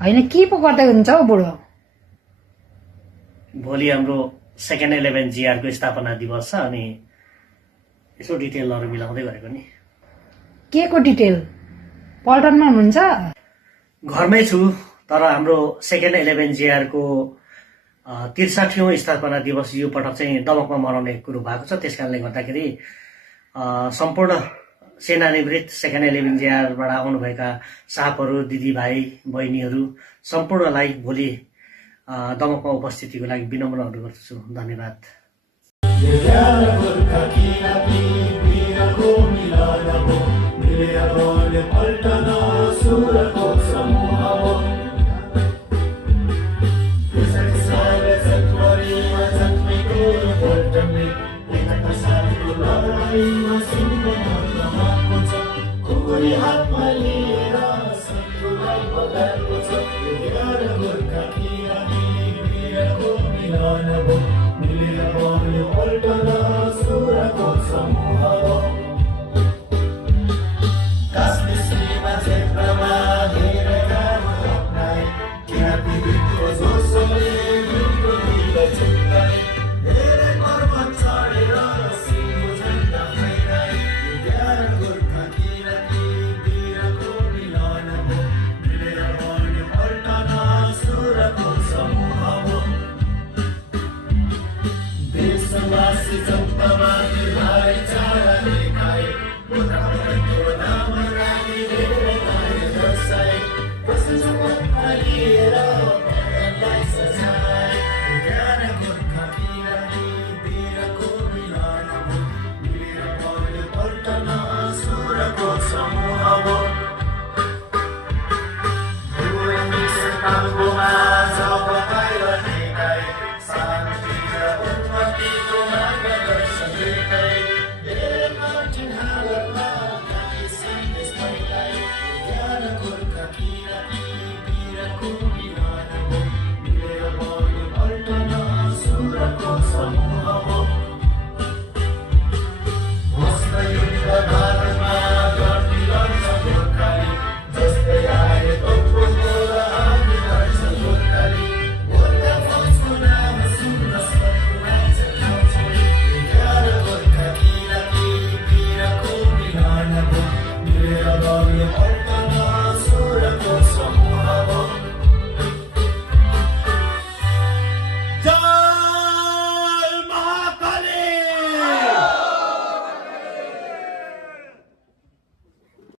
होइन के पो गर्दै हुन्छ हौ बुढो? भोलि हाम्रो सेकेन्ड 11 जिआरको स्थापना दिवस छ अनि यसो डिटेलहरू मिलाउँदै गरेको नि। के को डिटेल? पल्टनमा हुनुहुन्छ? घरमै छु, तर हाम्रो सेकेन्ड 11 जिआरको 63औं स्थापना दिवस यो पटक चाहिँ दमकमा मनाउने कुरो भएको छ। त्यस कारणले गर्दाखेरि सम्पूर्ण सेनानिवृत्त सेकेन्ड 11 जिआरबाट आउनुभएका साहबहरू, दिदीभाइ, बहिनीहरू सम्पूर्णलाई भोलि दमकमा उपस्थितिको लागि विनम्र अनुरोध गर्दछु। धन्यवाद। Yeah.